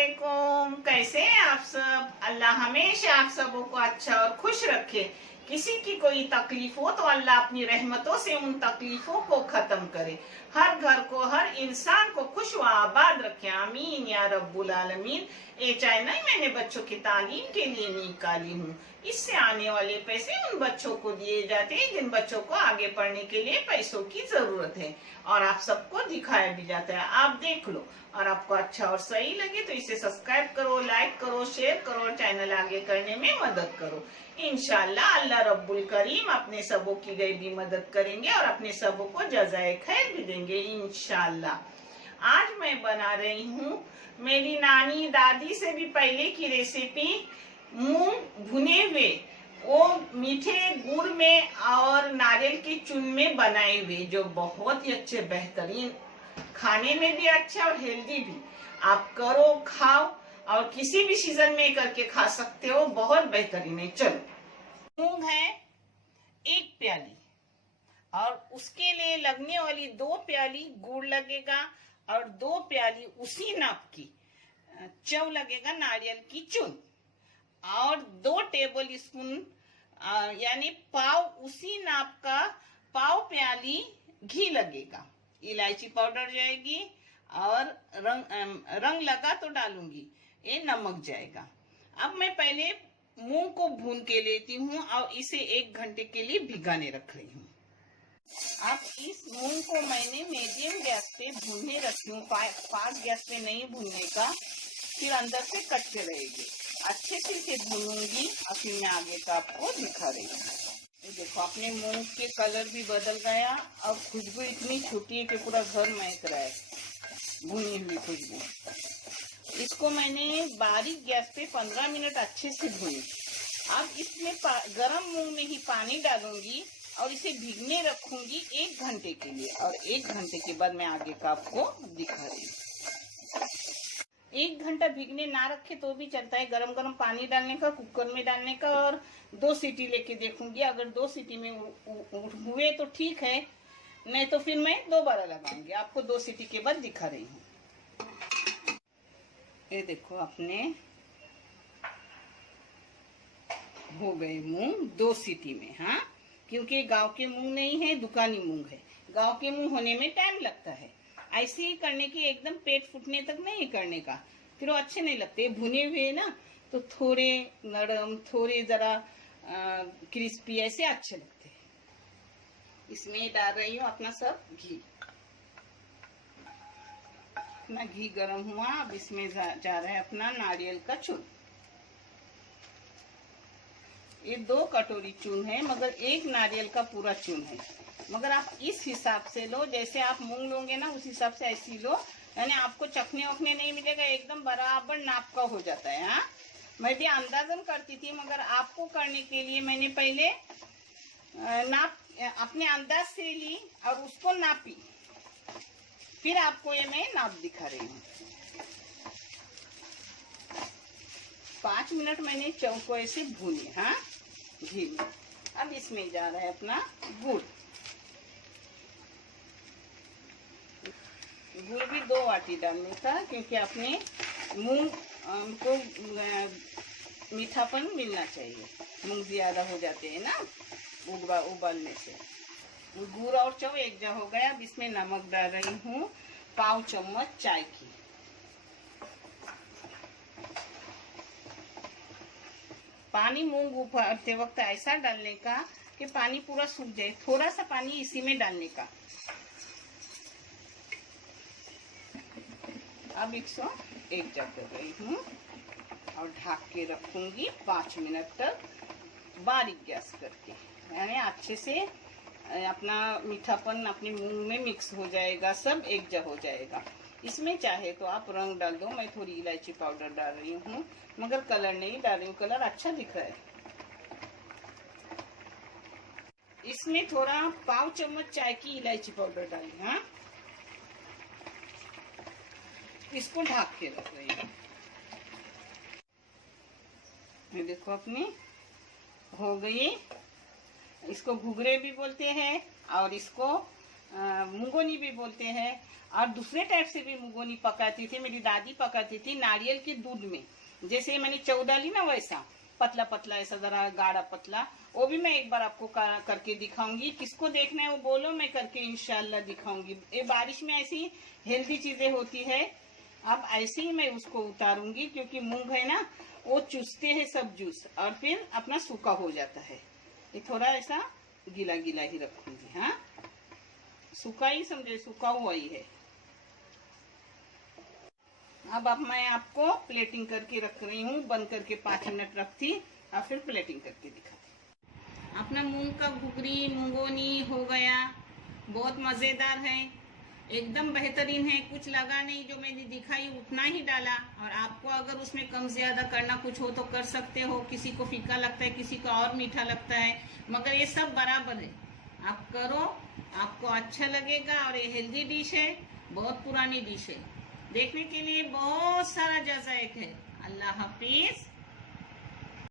वालेकुम। कैसे हैं आप सब? अल्लाह हमेशा आप सबों को अच्छा और खुश रखे। किसी की कोई तकलीफ हो तो अल्लाह अपनी रहमतों से उन तकलीफों को खत्म करे। हर घर को, हर इंसान को खुश व आबाद रखे। आमीन या रब्बुल आलमीन। ये चैनल मैंने बच्चों की तालीम के लिए निकाली हूँ। इससे आने वाले पैसे उन बच्चों को दिए जाते हैं जिन बच्चों को आगे पढ़ने के लिए पैसों की जरूरत है, और आप सबको दिखाया भी जाता है। आप देख लो, और आपको अच्छा और सही लगे तो इसे सब्सक्राइब करो, लाइक करो, शेयर करो और चैनल आगे करने में मदद करो। इंशाल्लाह अल्लाह रब्बुल करीम अपने सबों की गैबी मदद करेंगे और अपने सबों को जज़ाए खैर भी देंगे इंशाल्लाह। आज मैं बना रही हूँ मेरी नानी दादी से भी पहले की रेसिपी, मूंग भुने हुए, वो मीठे गुड़ में और नारियल के चून में बनाए हुए, जो बहुत ही अच्छे, बेहतरीन, खाने में भी अच्छा और हेल्दी भी। आप करो, खाओ, और किसी भी सीजन में करके खा सकते हो, बहुत बेहतरीन है। चलो, मूंग है 1 प्याली, और उसके लिए लगने वाली 2 प्याली गुड़ लगेगा, और 2 प्याली उसी नाप की चौ लगेगा नारियल की चून, और 2 टेबल स्पून यानी पाव, उसी नाप का पाव प्याली घी लगेगा। इलायची पाउडर जाएगी, और रंग लगा तो डालूंगी, ये नमक जाएगा। अब मैं पहले मूंग को भून के लेती हूँ और इसे 1 घंटे के लिए भिगाने रख रही हूँ। अब इस मूंग को मैंने मीडियम गैस पे भूनने रखी हूँ, फास्ट गैस पे नहीं भूनने का, फिर अंदर से कच्चे रहेगी। अच्छे से इसे भूनूंगी और फिर मैं आगे का आपको दिखा रही हूँ। ये देखो, अपने मूंग के कलर भी बदल गया, और खुशबू इतनी छूटी है कि पूरा घर महक रहा है, भुनी हुई खुशबू। इसको मैंने बारीक गैस पे 15 मिनट अच्छे से भूनी। अब इसमें गरम मूंग में ही पानी डालूंगी और इसे भीगने रखूंगी 1 घंटे के लिए, और 1 घंटे के बाद मैं आगे का आपको दिखा रही हूँ। 1 घंटा भीगने ना रखे तो भी चलता है, गरम गरम पानी डालने का, कुकर में डालने का, और 2 सीटी लेके देखूंगी। अगर 2 सीटी में हुए तो ठीक है, नहीं तो फिर मैं दोबारा लगाऊंगी। आपको 2 सीटी के बाद दिखा रही हूँ। ये देखो, अपने हो गए मूंग 2 सीटी में। हाँ, क्योंकि गांव के मूंग नहीं है, दुकानी मूंग है। गांव के मूंग होने में टाइम लगता है। ऐसे ही करने की, एकदम पेट फूटने तक नहीं करने का, फिर वो अच्छे नहीं लगते। भुने हुए ना तो थोड़े नरम, थोड़े जरा क्रिस्पी, ऐसे अच्छे लगते हैं। इसमें डाल रही हूँ अपना सब घी। अपना घी गरम हुआ, अब इसमें जा रहा है अपना नारियल का चून। ये 2 कटोरी चून है, मगर 1 नारियल का पूरा चून है। मगर आप इस हिसाब से लो, जैसे आप मूंग लोगे ना उस हिसाब से ऐसी लो, यानी आपको चखने वखने नहीं मिलेगा, एकदम बराबर नाप का हो जाता है। हाँ, मैं भी अंदाजन करती थी, मगर आपको करने के लिए मैंने पहले नाप अपने अंदाज से ली और उसको नापी, फिर आपको ये मैं नाप दिखा रही हूँ। 5 मिनट मैंने चौ को ऐसे भूनी, हाँ, घी में। अब इसमें जा रहा है अपना गुड़। गुड़ भी 2 वाटी डालने का, क्योंकि अपने मूंग को मीठापन मिलना चाहिए। मूंग ज्यादा हो जाते हैं ना उबालने से। गुड़ और चौ एक जगह हो गया। अब इसमें नमक डाल रही हूँ, पाव चम्मच चाय की। पानी मूंग उबालते वक्त ऐसा डालने का कि पानी पूरा सूख जाए, थोड़ा सा पानी इसी में डालने का। अब 101 जग कर रही हूँ और ढक के रखूंगी 5 मिनट तक, बारीक गैस करके, यानी अच्छे से अपना मीठापन अपने मूंग में मिक्स हो जाएगा, सब एक जगह हो जाएगा। इसमें चाहे तो आप रंग डाल दो, मैं थोड़ी इलायची पाउडर डाल रही हूँ, मगर कलर नहीं डाल रही हूँ, कलर अच्छा दिख रहा है। इसमें थोड़ा पाव चम्मच चाय की इलायची पाउडर डाली। हाँ, इसको ढक के रख रही हूँ। ये देखो, अपनी हो गई। इसको घुघरे भी बोलते हैं, और इसको मुंगोनी भी बोलते हैं, और दूसरे टाइप से भी मुंगोनी पकाती थी, मेरी दादी पकाती थी नारियल के दूध में। जैसे मैंने चौदाली ना वैसा पतला पतला, ऐसा जरा गाढ़ा पतला, वो भी मैं एक बार आपको करके दिखाऊंगी। किसको देखना है वो बोलो, मैं करके इंशाल्लाह दिखाऊंगी। ये बारिश में ऐसी हेल्दी चीजें होती है। अब ऐसे ही मैं उसको उतारूंगी, क्योंकि मूंग है ना वो चूसते हैं सब जूस, और फिर अपना सूखा हो जाता है। ये थोड़ा ऐसा गीला गीला ही रखूंगी। हाँ, सूखा ही समझे, सूखा हुआ ही है। अब मैं आपको प्लेटिंग करके रख रही हूँ, बंद करके 5 मिनट रखती और फिर प्लेटिंग करके दिखाती। अपना मूंग का घुघरी मूंगोनी हो गया, बहुत मजेदार है, एकदम बेहतरीन है। कुछ लगा नहीं, जो मैंने दिखाई उतना ही डाला। और आपको अगर उसमें कम ज्यादा करना कुछ हो तो कर सकते हो। किसी को फीका लगता है, किसी को और मीठा लगता है, मगर ये सब बराबर है। आप करो, आपको अच्छा लगेगा। और ये हेल्दी डिश है, बहुत पुरानी डिश है। देखने के लिए बहुत सारा जज़ायक है। अल्लाह हाफिज।